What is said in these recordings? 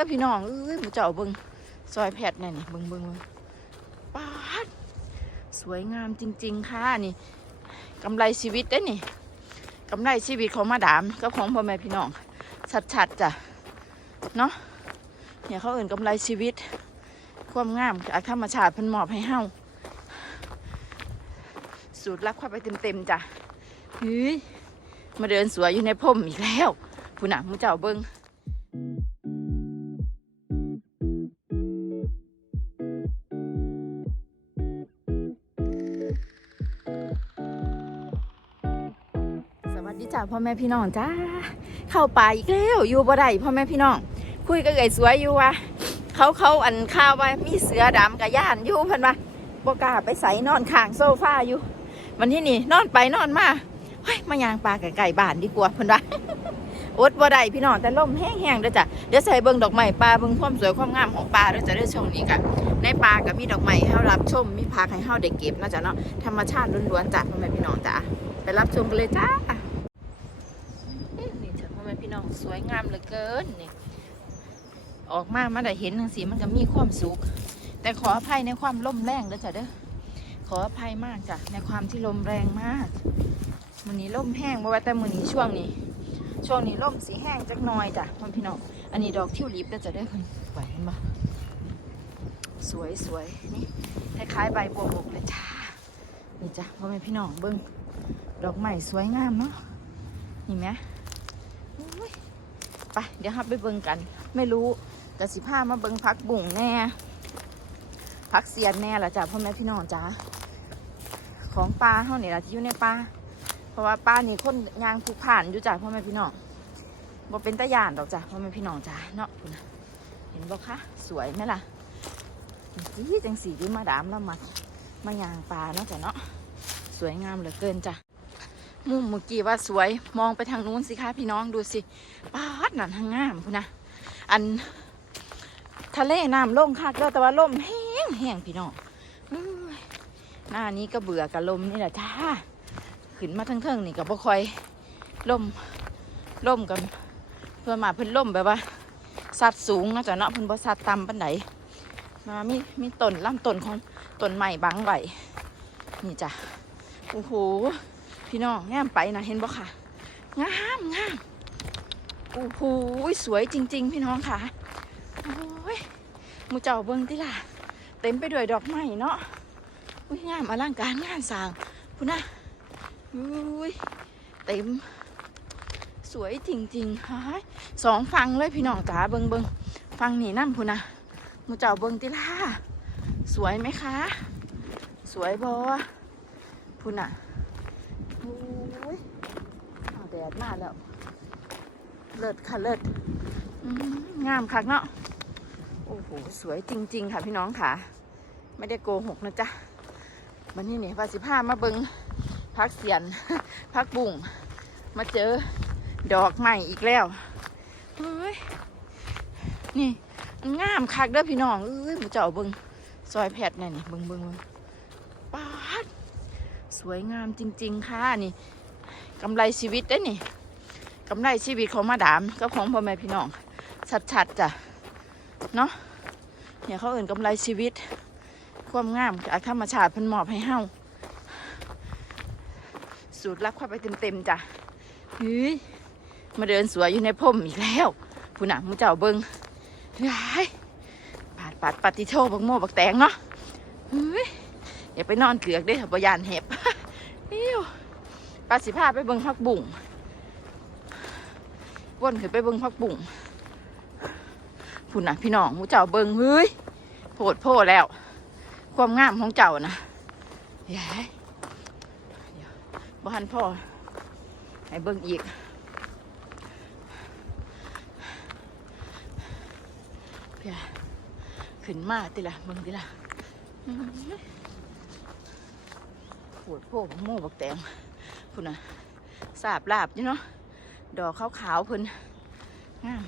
ด้อพี่น้องเอ้ยหมูเจ้าเบิงซอยแพทเนี่ยนี่เบิงเบิงเบิงป้าดสวยงามจริง ๆ ค่ะนี่กำไรชีวิตได้นี่กำไรชีวิตของมาดามกับของพ่อแม่พี่น้องชัดๆจ้ะเนาะเนี่ยเขาเอื่นกำไรชีวิต ความงามจากธรรมชาติพันมอบให้เฮาสูตรลับเข้าไปเต็มๆจ้ะเฮ้ยมาเดินสวยอยู่ในพรมอีกแล้วผู้หนักมูเจ้าเบิง จ้าพ่อแม่พี่น้องจ้าเข้าป่าอีกแล้วอยู่บ่ได้พ่อแม่พี่น้อง คุยกับไอ้สวยอยู่ว่าเขาเขาอันข้าวว่ามีเสือดำกับย่านอยู่เพิ่นว่าบ่กล้าไปใส่นอนข้างโซฟาอยู่ วันที่นี่นอนไปนอนมาเฮ้ยมายางปลาไก่บ้านดีกว่าเพิ่นว่าอดบ่ได้พี่น้องแต่ลมแห้งๆเด้อจ้ะเดี๋ยวใส่เบิ่งดอกไม้ป่าเบิ่งความสวยความงามของป่าเด้อจ้ะเด้อช่วงนี้กันในป่าก็มีดอกไม้ให้เรารับชมมีพักให้เฮาได้เก็บนะจ้ะเนาะธรรมชาติล้วนๆจ้ะพ่อแม่พี่น้องจ้ะไปรับชมกันเลยจ้า นี่จ้ะพ่อแม่พี่น้อง สวยงามเหลือเกินนี่ออกมามาได้เห็นทังสีมันก็มีความสุขแต่ขออภัยในความล่มแรงเด้อจ้ะเด้อขออภัยมากจ้ะในความที่ลมแรงมากมือนี้ล่มแห้งบ่ว่าแต่มือนี้ช่วงนี้ ช่วงนี้ล่มสีแห้งจักหน่อยจ้ะพ่อพี่น้องอันนี้ดอกทิวลิปเด้อจ้ะเด้อคุณไหวเห็นบ่สวยสวยนี่คล้ายๆใบบัวบกเลยจ้านี่จ้ะพ่อแม่พี่น้องเบิ้งดอกใหม่สวยงามเนาะนี่ไหม ไปเดี๋ยวครับไปเบิ่งกัน ไม่รู้แต่สิผ้ามาเบิ่งพักบุ่งแน่พักเสียนแน่ละจ้ะพ่อแม่พี่น้องจ้าของปลาเท่านี่ละที่อยู่ในปลาเพราะว่าปลานี่คนยางผูกผ่านอยู่จ้ะพ่อแม่พี่น้องบ่เป็นตะยานดอกจ้ะพ่อแม่พี่น้องจ้าเนาะคุณเห็นบ่คะสวยไหมล่ะจังสีจังสีที่มาดามแล้วมา มายางปลาเนาะจ้ะเนาะสวยงามเหลือเกินจ้ะ มุมเมื่อกี้ว่าสวยมองไปทางนู้นสิคะพี่น้องดูสิป้าดนั่นทางงามพูนนะอัน ทะเลน้ำลงคักแล้วแต่ว่าลมแห้งแห้งพี่น้องหน้านี้ก็เบื่อกับลมนี่แหละจ้าขึ้นมาทั้งเทิงๆนี่กับบ่คอยลมลมกันเพื่อมาเพิ่นลมแบบว่าสัดสูงนะจ้ะเนาะเพิ่นบ่สัดต่ำปานใดมามีมีต้นลำต้นของต้นใหม่บังไว้นี่จ้ะโอ้โห พี่น้องแง้มไปนะเห็นบ่ค่ะ งามงามโอ้โหสวยจริง ๆ พี่น้องค่ะโอ้ยมูเจ้าเบิ้งติล่ะ เต็มไปด้วยดอกไม้เนาะอุ้ยงามอลังการงานสร้างพุ่นนะอุ้ยเต็ม สวยจริงๆฮายสองฟังเลยพี่น้องจ๋าเบิ้งเบิ้งฟังนี่นั่นพุ่นนะมูเจ้าเบิ้งติล่ะสวยไหมคะ สวยบอพุ่นน่ะ ดดมาแล้ว เลิศค่ะเลิศอืมงามคักเนาะ โอ้โห สวยจริง ๆ ค่ะพี่น้องค่ะ ไม่ได้โกหกนะจ๊ะวันนี้เนี่ยพาสิผ้ามาเบิงพักเสียนพักบุ่ง มาเจอดอกใหม่อีกแล้วเฮ้ยนี่มันงามคักเด้อพี่น้องเอ้ยหมูเจ้าเบิงซอยแพทเนี่ยนี่เบิงเบิงเบิงป้าดสวยงามจริง ๆ ค่ะนี่ กำไรชีวิตได้นี่กำไรชีวิตของมาดามกับของพ่อแม่พี่น้องชัดๆจ้ะเนาะเนี่ยเขาเอื่นกำไรชีวิต ความงามจากธรรมชาติพันมอบให้เฮาสูตรลับเข้าไปเต็มๆจ้ะเฮ้ยมาเดินสวยอยู่ในพรมอีกแล้วผู้หนักมูเจ้าเบิงเฮ้ยปาดปาดปฏิโชบักโมบักแตงเนาะเฮ้ยอย่าไปนอนเกลือกเด้อปยานเห็บ ปลาสิพาไปเบิงพักบุ่งวนขึ้นไปเบิงพักบุ่งพุ่นนะพี่น้องหมูเจ้าเบิงเฮ้ยโพดโพแล้ว ความงามของเจ้านะยายบ้านพ่อให้เบิงอีกพี่ขึ้นมาติละเบิงติละอื้อหือปวดโพกโม่บักแตง พุ่นน่ะสาบลาบอยู่เนาะดอกขาวๆพุ่นงาม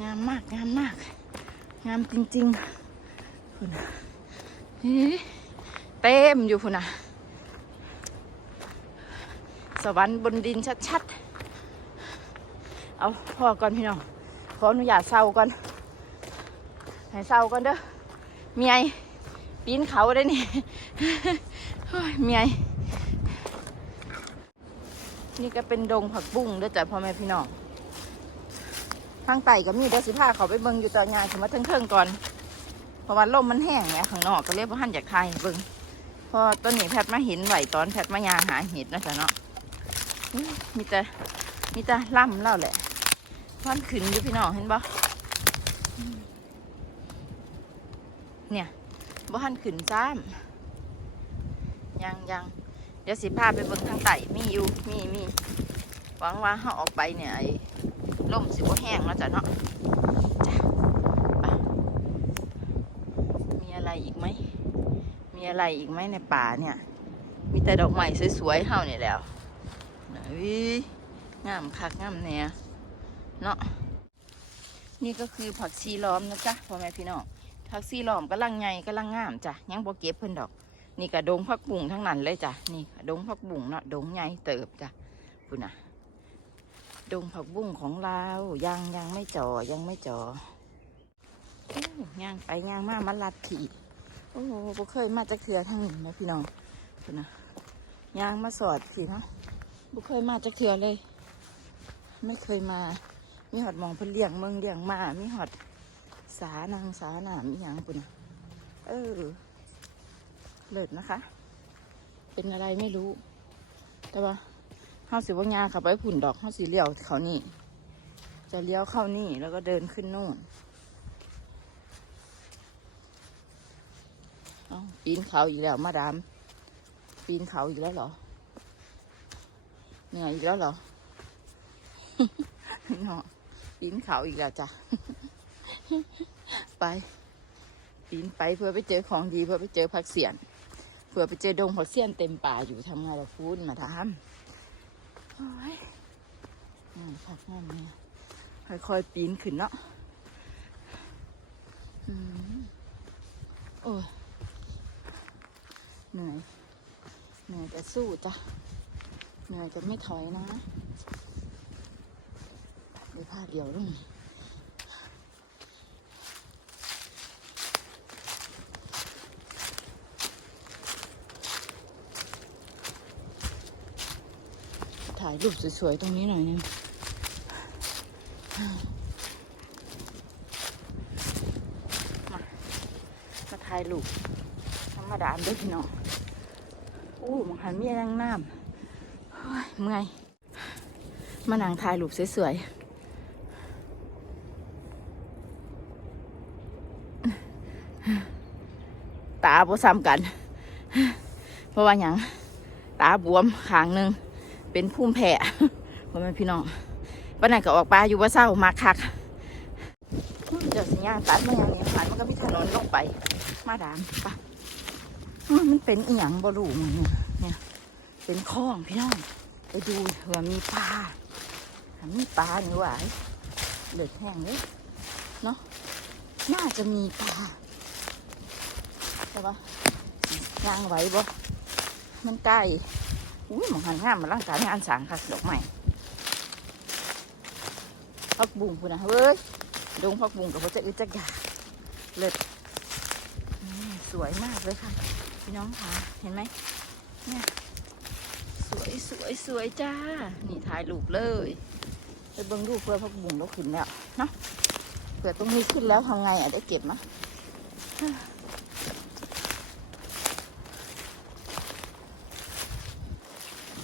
งามมากงามมาก งามจริงๆพุ่นน่ะเฮ้ยเต็มอยู่พุ่นน่ะสวรรค์บนดินชัดๆ เอาพ่อก่อนพี่น้อง ขออนุญาตเศร้าก่อน ให้เศร้าก่อนเด้อเมียปีนเขาได้นี่ย เมียนี่ก็เป็นดงผักบุ้งเด้อจ้ะพ่อแม่พี่น้องทางไต่ก็มีเดี๋ยวสิพาเขาไปเบิ่งอยู่ต่องานถึงมาเทิงๆก่อน เพราะว่าลมมันแห้งไงข้างนอกก็เลยบ่ทันอยากทายเบิ่งพอต้นนี้แพทย์มาเห็นไหวตอนแพทย์มายางหาเห็ดนะจ๊ะเนาะมีแต่มีแต่ล่ำเล่าแหละพอนขึ้นอยู่พี่น้องเห็นบ่เนี่ยบ่ทันขึ้นซ้ำ ยังยังเดี๋ยวสิพาไปเบิ่งทางไต่มีอยู่มีมีหวังว่าเขาออกไปเนี่ยไอ้ลมสิบ่แห้งแล้วจ้ะเนาะจ้ะไปมีอะไรอีกไหมมีอะไรอีกไหมในป่าเนี่ย มีแต่ดอกไม้สวยๆเฮานี่แล้ววิงามคักงามแหน่ยเนาะนี่ก็คือผักชีล้อมนะจ๊ะพ่อแม่พี่น้องผักชีล้อมกำลังใหญ่กำลังงามจ้ะยังบ่เก็บเพิ่นดอก นี่กระดงผักบุ่งทั้งนั้นเลยจ้ะนี่กระดงผักบุ่งเนาะดงใหญ่เติบจ้ะพุ่นน่ะ ดงผักบุ้งของเรายังยังไม่จ่อยังไม่จ่อโอ้ย่างไปย่างมามันลัดถีโอ้โหบ่เคยมาจากเถือทางนี้นะพี่น้องคุณนะย่างมาสอดสิเนาะบ่เคยมาจากเถือเลย ไม่เคยมา มีหอดมองเพิ่นเลี้ยงเมืองเลี้ยงมา มีหอดสานางสาหนามอย่างคุณนะเออ เลิศนะคะ เป็นอะไรไม่รู้ แต่ว่าเฮาสิว่างาขับไปผุ่นดอกเฮาสิเลี้ยวเขานี่ จะเลี้ยวเข้านี่แล้วก็เดินขึ้นนู่นเอาปีนเขาอีกแล้วมาดาม ปีนเขาอีกแล้วเหรอเหนื่อยอีกแล้วเหรอเนาะปีนเขาอีกแล้วจ้ะ ไป ปีนไปเพื่อไปเจอของดีเพื่อไปเจอผักเสียน เพื่อไปเจอดงผักเสี้ยนเต็มป่าอยู่ทำไงล่ะคุณมาทำโอ้ยงามพักงามเนี่ยค่อยๆปีนขึ้นเนาะอืมโอ้ยเหนื่อยเหนื่อยแต่สู้จ้ะเหนื่อยจะไม่ถอยนะเดี๋ยวพาเดียวลง รูปสวยๆ ตรงนี้หน่อยนึงมามาถ่ายรูปธรรมดาด้วยพี่น้องอู้มังหันมีนั่งน้ำเมื่อยมานั่งถ่ายรูปสวยๆตาบ่ซ้ำกัน เพราะว่าหยังตาบวมขางหนึ่ง เป็นภูมิแพ้พ่อแม่พี่น้องวันนั้นก็ออกปลาอยู่ว่าเศร้ามาคักเดี๋ยวสัญญาณตัดมาอย่างนี้ผ่านมันก็มีถนนลงไป มาดามปะมันเป็นอีหยังบ่รู้มันเนี่ยเนี่ย เป็นคลองพี่น้อง ไปดูเผื่อมีปลามีปลานี่หว่าเลือดแห้งเลยเนาะน่าจะมีปลาใช่ปะย่างไหวบ่มันใกล้ อุ้ยหมองหันงามมาร่างกายงานสางค่ะดอกไม้พักบุ้งพุ่นะเว้ยดงพักบุ้งกับเขาจะอึดจักอยากเลิศสวยมากเลยค่ะ พี่น้องค่ะเห็นไหมเนี่ยสวยสวยสวยจ้า นี่ถ่ายรูปเลยไปเบิ้งรูปเพื่อพักบุ้งเราขึ้นแล้วเนาะเผื่อตรงนี้ขึ้นแล้วทำไงอะได้เก็บมะ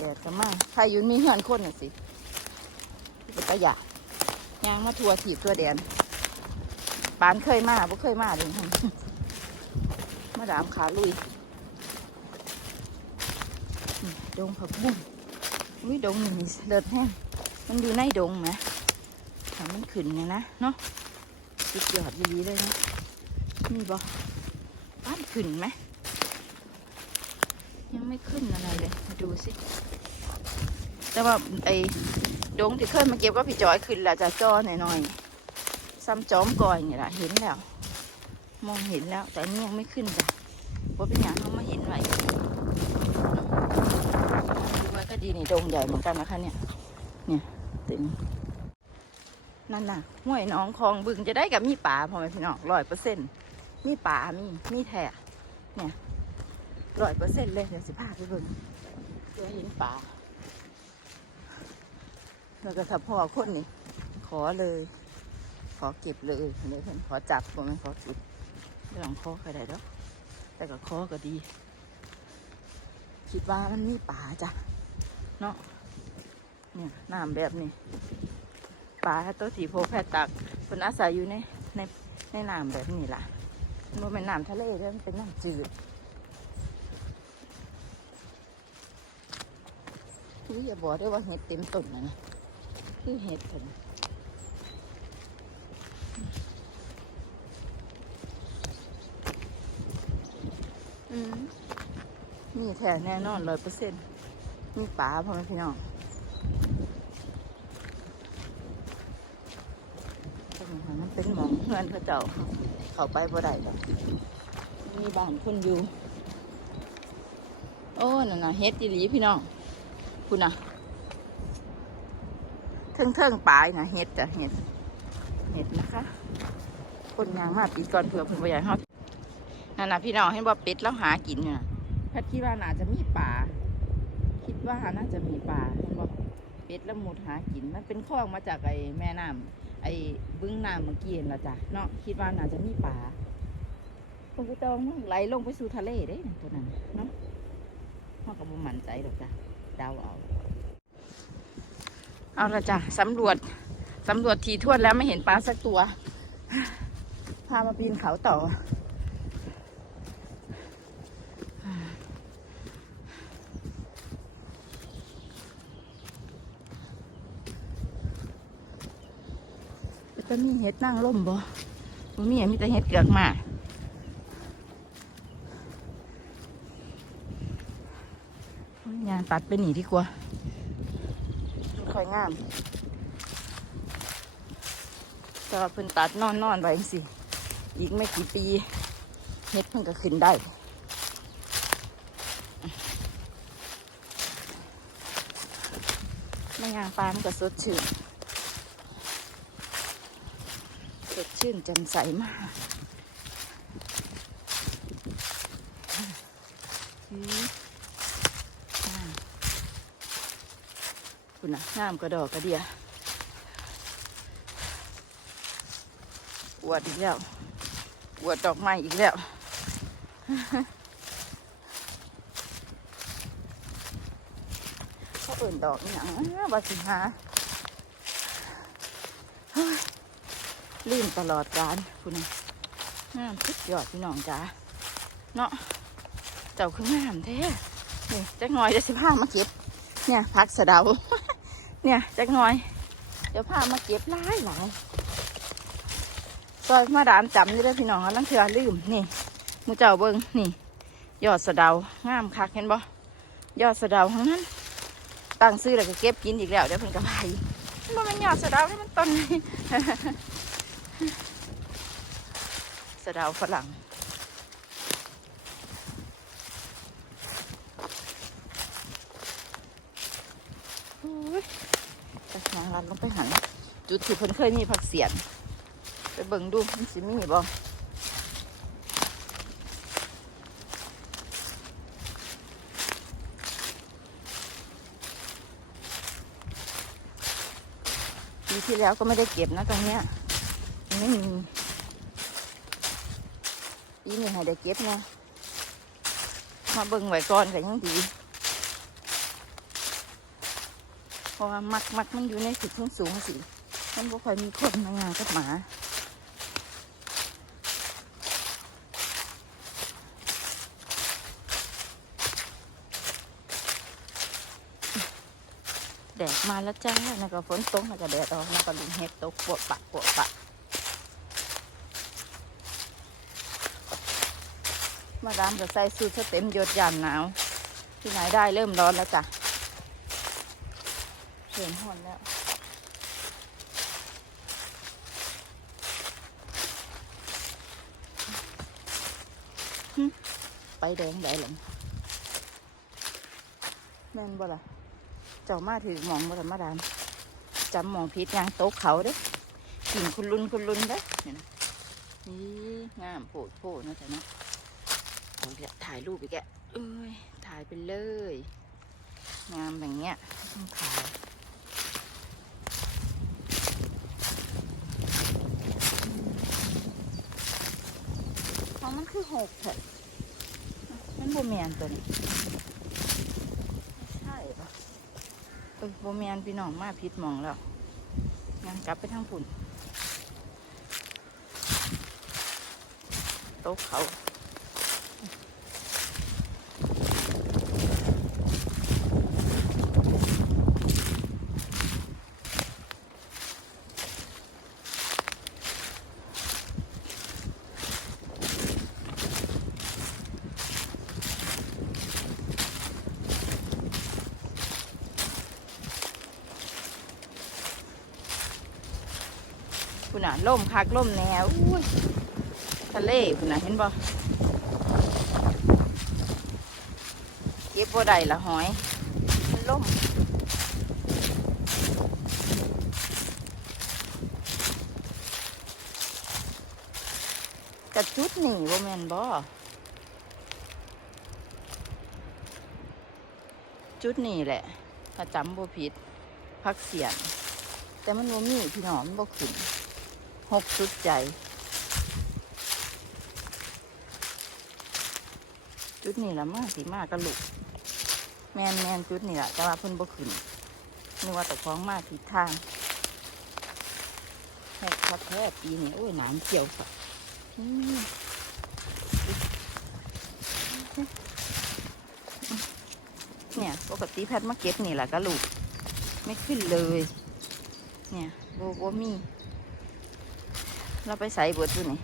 ดดก็มาใครอยืนมีเหือนคนน่ะสิเป็นตะหยาดยางมาทัวถีบทัวแดนปานเคยมาบ่เคยมาเลยครับมาดามขาลุยดงผักบุ้งอุ้ยดงนี่เลิศแห้งมันอยู่ในดงไหมถ้ามันขึ้นเนี่ยนะเนาะสุดยอดดีเลยนะนี่บ่บ้านขึ้นไหมยังไม่ขึ้นอะไรเลย มาดูสิ แต่ว่าไอ้ดงที่เคยมาเก็บก็พี่จอยขึ้นแล้วจะจอหน่อยๆซ้ำจอมก่อยนี่แหละเห็นแล้ว มองเห็นแล้ว แต่นี่ยังไม่ขึ้นจ้ะว่าเป็นอย่างเขามาเห็นไว้ดูไว้ก็ดีนี่ดงใหญ่เหมือนกันนะคะเนี่ยเนี่ยตึงนั่นน่ะห้วยน้องคลองบึงจะได้กับมีป่าพอไหมพี่น้องร้อยเปอร์เซ็นต์มีป่ามีมีแท้เนี่ยร้อยเปอร์เซ็นต์เลยเดี๋ยวสิพาไปเบิ่งเดี๋ยวเห็นป่า แล้วก็ถ้าพ่อคนนี่ขอเลย ขอเก็บเลยเดี๋ยวเพิ่อนขอจับบ่แม่นขอเก็บไม่ลองขอก็ได้ดอกแต่ก็ขอก็ดี คิดว่ามันมีป่าจ้ะเนาะเนี่ยน้ำแบบนี้ปลาตัวสีโพแพตักคนอาศัยอยู่ในในในน้ำแบบนี้ล่ะมันเป็นน้ำทะเลเด้อมันเป็นน้ำจืดนี่อย่าบอกได้ว่าเห็ดเต็มต้นนะนะ คือเห็ดผลอืมมีแท้แน่นอนร้อยเปอร์เซ็นต์มีปลาพ่อแม่พี่น้องตรงนั้นมันเป็นหมองเงินพระเจ้า เขาไปบ่ได้ดอกมีบ้านคนอยู่ โอ้นั่นน่ะเฮ็ดอีหลีพี่น้องคุณน่ะ เทิงเทิงๆปลายนะเฮ็ดจ้ะเฮ็ดเฮ็ดนะคะคนยางมาปีก่อนเผื่อเพิ่นบ่อยากเฮานั่นน่ะพี่น้องเห็นบ่เป็ดแล้วหากินเนี่ยแพทย์คิดว่าน่าจะมีป่าคิดว่าน่าจะมีป่าเห็นบ่เป็ดแล้วมุดหากินมันเป็นคลองมาจากไอ้แม่น้ำไอ้บึ้งน้ำเมื่อกี้เห็นและจ้ะเนาะคิดว่าน่าจะมีป่าลงไปตองไหลลงไปสู่ทะเลเด้ตัวนั้นเนาะเราก็บ่มั่นใจหรอกจ้ะเดาเอา เอาละจ้ะสำรวจสำรวจทีทวนแล้วไม่เห็นปลาสักตัว พามาปีนเขาต่อ จะมีเห็ดนั่งร่มบ่บ่มีอะมีแต่เห็ดเกือกมาอยยาตัดไปหนีดีกว่ามัน ค่อยงาม แต่ว่าเพิ่นตัดนอนนอนไว้สิอีกไม่กี่ปีเห็ดเพิ่นก็ขึ้นได้ไม่ยางปลามันก็สดชื่น สดชื่นแจ่มใสมากอื้ออ่า คุณนะงามกระดอกกระเดียอวดอีกแล้วอวดดอกไม้อีกแล้วเขาเอิ่นดอกอย่างบาสิหาลื่นตลอดการคุณงามสุดยอดพี่น้องจ้าเนาะเจ้าคืองามแท้นี่จักหน่อยเดี๋ยวสิพามาเก็บเนี่ยพักสะเดา เนี่ยจักหน่อย เดี๋ยวพามาเก็บหลายหลายซอยมาดามจำนี่เลยพี่น้องลังเถื่อลืมนี่มูเจ้าเบิงนี่ ยอดสะเดางามคักเห็นบ่ยอดสะเดาทั้งนั้นตั้งซื้อแล้วก็เก็บกินอีกแล้วเดี๋ยวเพิ่นก็ไปมันเป็นยอดสะเดาที่มันต้นนี่สะเดาฝรั่งโอ้ยไปทางรันลงไปหัน จุดที่เพิ่นเคยมีผักเสียน ไปเบิ่งดูมันสิมีบ่ปีที่แล้วก็ไม่ได้เก็บนะตรงเนี้ยไม่มีปีนี้ให้ได้เก็บนี่ยมาเบิ่งไว้ก่อนก็ยังดีเพราะว่ามักมักมันอยู่ในสุดทุ่งสูงสิ มันบ่ค่อยมีคนมางานกับหมา แดดมาแล้วจ้าแล้วก็ฝนตกแล้วก็แดดออกแล้วก็ลุงเห็ดตกปวดปะปวดปะมาดามจะใส่สูทเต็มยดยามหนาว ที่ไหนได้เริ่มร้อนแล้วจ้ะเริ่มห่อนแล้ว หึ ไปแดงได้หลังแม่นบ่ล่ะ เจ้ามาถือหมองบ่ล่ะมาดามจำหมองพิษยางโต๊ะเขาเด้กิ่งคุณลุนคุณลุนเด้เนี่ยนะนี่งามโผดโผดนะจ๊ะเนาะเอาอีกแล้วถ่ายรูปอีกแกเอ้ยถ่ายไปเลย งามแบบเนี้ยต้องถ่ายเอามันคือหกเถอะ บแมนตัวนี้ไม่ใช่ปะเอ้ยโบแมนพี่น้องมาพิษมองแล้วงั้นกลับไปทางฝุ่นโต๊ะเขา น่ะล่มคักล่มแนวอุ้ยทะเลคุณน่ะเห็นบ่เก็บบ่ได้ละหอย มันล่มกระจุดนี่บ่แม่นบ่จุดนี่แหละถ้าจำบ่ผิดพักเสียนแต่มันบ่มีพี่น้องมันบ่ขึ้น หกสุดใจจุดนี้ละมากสีมากกระลุกแมนแมนจุดนี่แหละแต่ว่าเพิ่นบ่ขึ้นนึกว่าแต่คล้องมากผิดทางแค่คัดแท้ปีนี้โอ้ยหนามเกี่ยวสักเนี่ย ปกติแพทมาเก็บนี่แหละกระลุกไม่ขึ้นเลย เนี่ยโบโบมี เราไปใส่เบิดอยู่นี่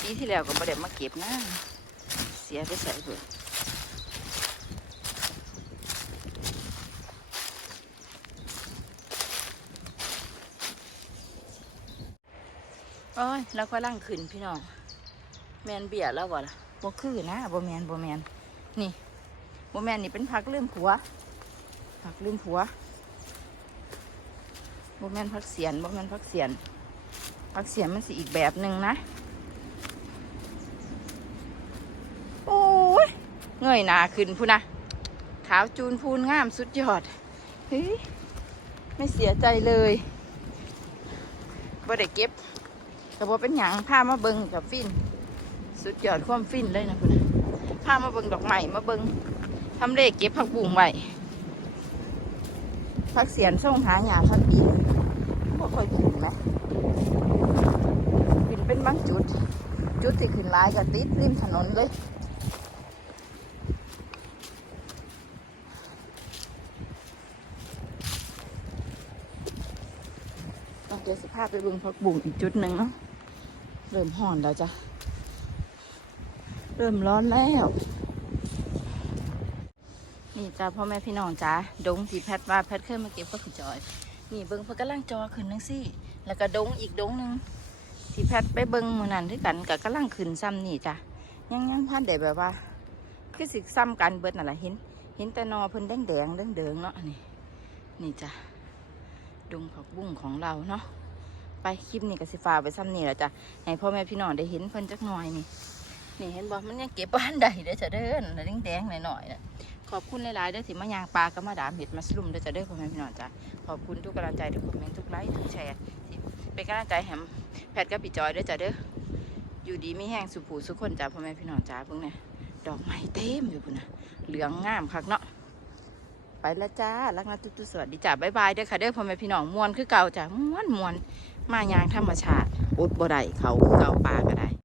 ปีที่แล้วก็บ่ได้มาเก็บนะเสียไปใส่เบิดโอ้ยเราก็ล่างขึ้นพี่น้อง แมนเบียแล้วบ่ล่ะบ่คือนะบ่แมนบ่แมนนี่บ่แมนนี่เป็นพักลืมผัวพักลืมผัวบ่แมนพักเสียนบ่แมนพักเสียน ผักเสียมันสิอีกแบบหนึ่งนะ โอ้ยเงยหนาขึ้นพูนะขาวจูนพูนงามสุดยอดเฮ้ยไม่เสียใจเลยบ่ได้เก็บกับบ่เป็นหยังพามาเบิงกับฟิน สุดยอดความฟินเลยนะพูนะพามาเบิงดอกไม้มาเบิงทำเลขเก็บผักบุ้งไว้ผักเสียนส่งหาหยาผักอี บ่ค่อยขึ้นไหมขึ้นเป็นบางจุด จุดที่ขึ้นหลายก็ติดริมถนนเลยเราเดี๋ยวสิพาไปบึงพักบุ่งอีกจุดหนึ่งเนาะเริ่มห่อนแล้วจ้ะ เริ่มร้อนแล้ว นี่จ้าพ่อแม่พี่น้องจ้าดงสีแพทว่าแพทเคยมาเก็บก็คือจอย นี่เบิ้งเพิ่นกำลังจอขึ้นนังซี่แล้วก็ดงอีกดงหนึ่งที่แพทไปเบิ้งมือนั้นด้วยกันกับกำลังขึ้นซ้ำนี่จ้ะยังยังพันได้แบบว่า คือสิซ้ำกันเบิดนั่นแหละเห็นเห็นแต่นอเพิ่นแดงแดงแดงเดิงเนาะนี่นี่จ้ะดงผักบุ้งของเราเนาะไปคลิปนี้ก็สิฟาไปซ้ำนี่แหละจ้ะให้พ่อแม่พี่น้องได้เห็นเพิ่นจักหน่อยนี่นี่เห็นบ่มันยังเก็บบ้านใดเด้อจ้ะเด้อแดงแดงหน่อยๆน่ะ ขอบคุณหลายๆเด้อที่มายางปลากับมาดามเห็ดมาสลุมเด้อจะเด้อพ่อแม่พี่น้องจ้ะขอบคุณทุกกำลังใจทุกคอมเมนต์ทุกไลค์ทุกแชร์ที่เป็นกำลังใจแหมแพทกับพี่จอยเด้อจ้ะเด้ออยู่ดีไม่แห้งสุผูสุขคนจ้าพ่อแม่พี่น้องจ้าเพิ่งเนี่ยดอกไม้เต็มอยู่พุ่นนะเหลืองงามคักเนาะไปแล้วจ้ารักนะตุ๊ดๆสวัสดีจ้าบ๊ายบายเด้อค่ะเด้อพ่อแม่พี่น้องมวนคือเก่าจ้ามวนมวนมายางธรรมชาติอุดบ่ได้เขาคือเก่าปลาก็ได้